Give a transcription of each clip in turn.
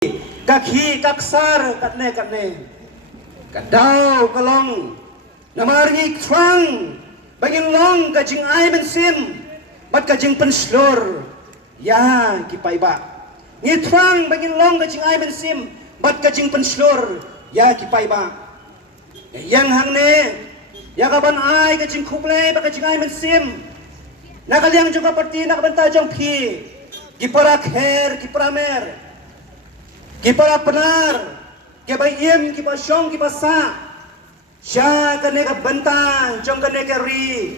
Kakhi kaksar katne kadau kalong namargi trang bagin long kajing ay mensim bat kajing penslor ya kipaiba ni trang bagin long kajing ay mensim bat kajing penslor ya kipaiba yang hangne ya kaban ay kajing kuplay bat kajing ay mensim nakaliang juga parti nakabanta jong pi kipara kher kipara mer kipara penar kipa yem kipa syong kipa sa sya kane ka bantang jong kane ka ri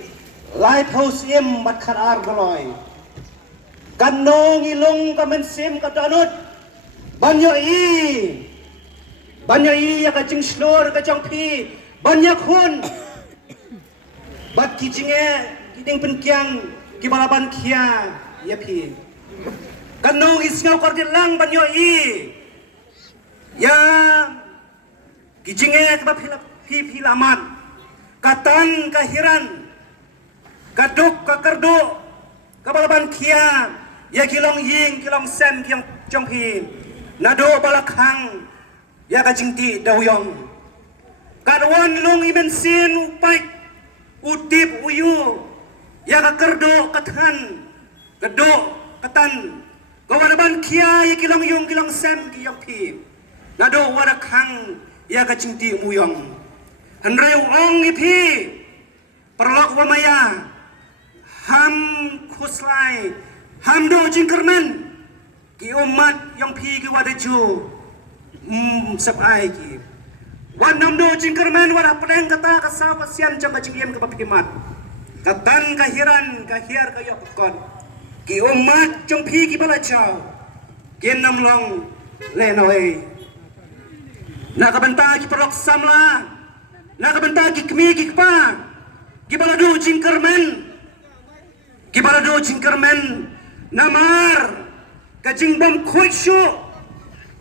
lighthouse yem mat kharar galoy kanong ilong ka mensim ka danut banyo i ya ka jing slor ka jong pi banyak hun bat kijinge kiding penkyang kibalaban kia ya pi kanong isngau kordilang banyo i ya kijinge keba filaman katan kahiran kaduk kakerdu kabalaban kia ya kilong ying kilong sem kilong jongpi nado balakhang ya kajingti dawyong kadwan lung imensin upai utip uyu ya kakerdu katan keduk katan kabalaban kia ya kilong yung kilong sem kilong pi nado wadakhang ya kacingti muyong henreu ong ipi perlok wamaya ham khuslai ham do jingkermen ki umat yang pi ki wadaju sabai ki wanam do jingkermen wada pedeng kata kasaw kasian jang kacingiem ke papimat katan kahiran kahir kayok kon ki umat jang pi ki balajau kin namlong lenoi nakabanta ki perok samla nakabanta ki kmi ki kpa ki balado jingkermen namar kajing bam khoishu